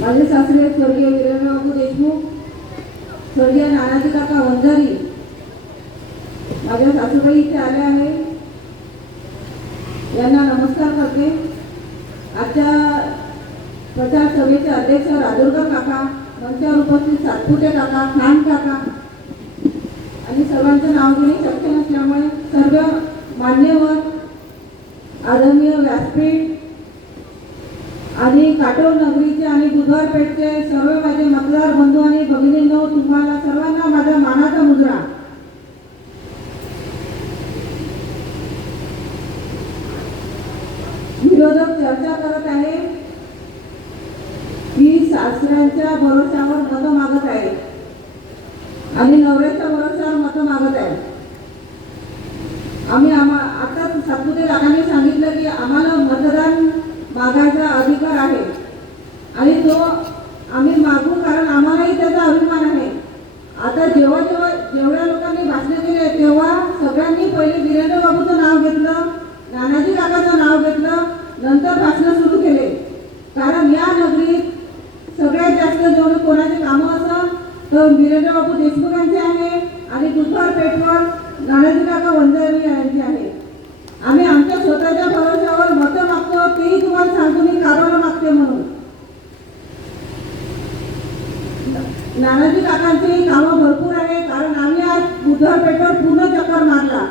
माझे सासरे स्वर्गीय वीरबाबू देशमुख स्वर्गीय नानाजी काका वंजारी माझ्या सासूबाई इथे आल्या आहे यांना नमस्कार करते. आजच्या प्रचार सभेचे अध्यक्ष राजूरकर काका मंचावर उपस्थित सातपुते काका खान काका. आणि सर्वांचं नाव घेणे शक्य नसल्यामुळे सर्व मान्यवर आदरणीय व्यासपीठ आणि काटोल नगरीचे आणि बुधवारपेठचे सर्व माझे मतदार बंधू आणि भगिनींनो तुम्हाला सर्वांना माझा मानाचा मुजरा विरोधक चर्चा करत आहे. की सासऱ्यांच्या भरोशावर मत मागत आहे. आणि नवऱ्याच्या भरोशावर मत मागत आहे. आम्ही आम्हा आता सातपुते काकांनी सांगितलं की आम्हाला मागायचा अधिकार आहे. आणि तो आम्ही मागू कारण आम्हालाही त्याचा अभिमान आहे. आता जेव्हा जेव्हा जेवढ्या लोकांनी भाषण केले तेव्हा सगळ्यांनी पहिले वीरेंद्र बाबूचं नाव घेतलं नानाजी काकाचं नाव घेतलं नंतर भाषणं सुरू केले. कारण या नगरीत सगळ्यात जास्त जेवढे कोणाचे कामं असं तर वीरेंद्र बाबू देशमुख यांचे आहे आणि दुधवार पेठवर नानाजी काका वंजारी यांचे आहे. आम्ही कारवाला म्हणून. नानाजी काकांची कामं भरपूर आहे कारण आम्ही आज बुधवार पेठवर पूर्ण चक्कर मारला.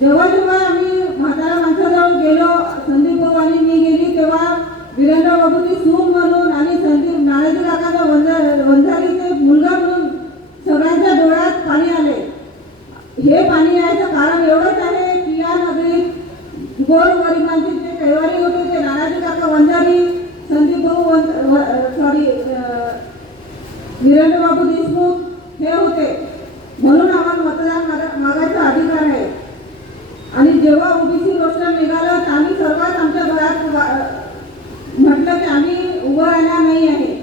जेव्हा जेव्हा आम्ही म्हातारा माणसाजवळ गेलो संदीप भाऊ आणि मी गेली तेव्हा वीरेंद्र बाबूची सून म्हणून आणि संदीप नानाजी काकाचा वंजा वंजारीचे मुलगा म्हणून सगळ्यांच्या डोळ्यात पाणी आले. हे पाणी यायचं कारण एवढंच आहे की या नगरीत गोर गरिबांचे जे कैवारी होते ते नानाजी काका वंजारी संदीप भाऊ सॉरी हिरण्यबाबू देशमुख हे होते. म्हणून आम्हाला मतदान मागायचा अधिकार आहे. आणि जेव्हा ओबीसी रोस्टर निघालं तर आम्ही सर्वात आमच्या घरात म्हटलं की आम्ही उभं राहणार नाही आहे.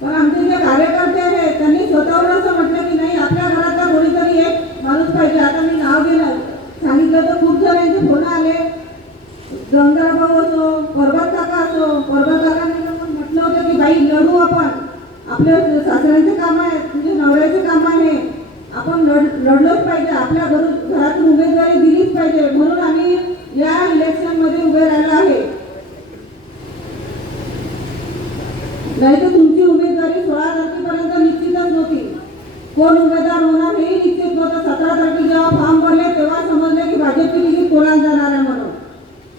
पण आमचे जे कार्यकर्ते आहेत त्यांनी स्वतःवर असं म्हटलं की नाही आपल्या घरातला कोणीतरी एक माणूस पाहिजे. आता मी नाव घेणार सांगितलं तर खूप जणांचे फोन आपल्या सासऱ्यांचे काम आहे म्हणजे नवऱ्याचे काम आहे. आपण लढ लढलोच पाहिजे. आपल्या घर घरातून उमेदवारी दिलीच पाहिजे. म्हणून आम्ही या इलेक्शनमध्ये उभे राहिलो आहे. नाही तर तुमची उमेदवारी सोळा तारखेपर्यंत निश्चितच नव्हती कोण उमेदवार होणार हेही निश्चित नव्हतं सतरा तारखे जेव्हा फॉर्म भरले तेव्हा समजले की भाजपची तिकीट कोणाला जाणार आहे म्हणून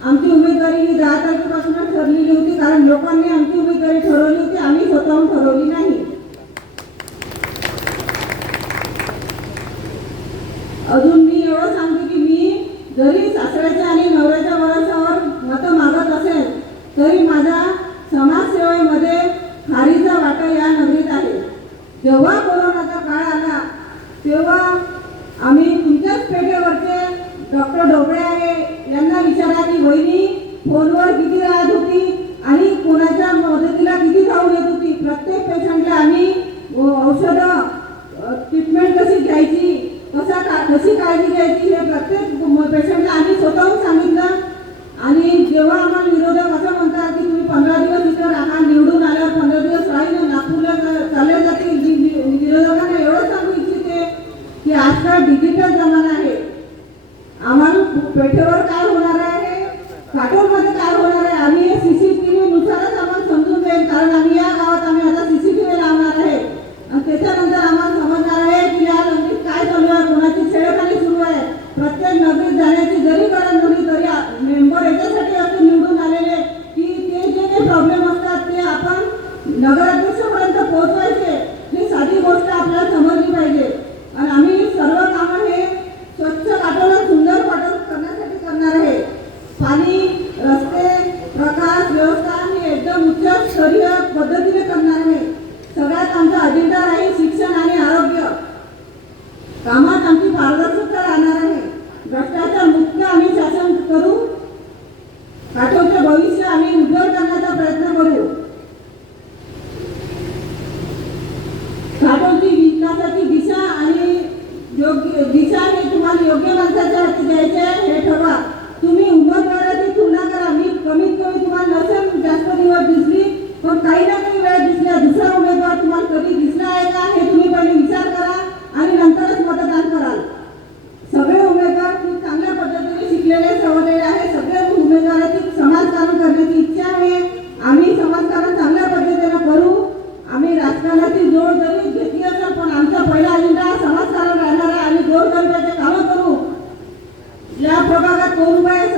आमची उमेदवारी ही दहा तारखेपासूनच ठरलेली होती कारण लोकांनी आमची उमेदवारी ठरवली होती आम्ही स्वतःहून ठरवली नाही अजून मी एवढं सांगते की मी जरी सासऱ्याच्या आणि नवऱ्याच्या वरसावर मतं मागत असेल तरी माझा समाजसेवेमध्ये खारीचा वाटा या नगरीत आहे. जेव्हा कोरोनाचा काळ आला तेव्हा आम्ही तुमच्याच पेठेवरचे डॉक्टर ढोबळे आहे यांना विचारा की वहिनी फोनवर किती राहत होती आणि कोणाच्या मदतीला किती धावून येत होती. प्रत्येक पेशंटला आम्ही औषधं ट्रीटमेंट कशी घ्यायची कसा का कशी काळजी घ्यायची हे प्रत्येक पेशंटला आम्ही स्वतःहून सांगितलं. आणि जेव्हा आम्हाला विरोधक काटोलमध्ये काय होणार आहे? आम्ही सीसीटीव्ही नुसारच आम्हाला समजून जाईल कारण आम्ही या गावात आम्ही आता सीसीटीव्ही लावणार आहे. आणि त्याच्यानंतर आम्हाला समजणार आहे की या नगरीत काय चालू आहे कोणाची छेडखानी सुरू आहे. प्रत्येक नगरीत जाण्याची जरी गरज नव्हती तरी मेंबर याच्यासाठी असं निवडून आलेले की ते जे काही प्रॉब्लेम असतात ते आपण नगराध्यक्षापर्यंत पोहोचवायचे ही साधी गोष्ट आपल्याला समजली पाहिजे आणि आम्ही सर्व कामं हे स्वच्छ काटोला सुंदर वाटत करण्यासाठी करणार आहे पाणी रस्ते प्रकाश व्यवस्थापन हे एकदम उच्च स्तरीय पद्धतीने करणार आहे सगळ्यात आमचा अजेंडा आहे शिक्षण आणि आरोग्य. कामात आमची पारदर्शकता राहणार आहे. भ्रष्टाचार मुक्त आम्ही शासन करू. काटोलचे भविष्य आम्ही उज्ज्वल करण्याचा प्रयत्न करू. काटोलची विकासाची दिशा आणि योग्य 我们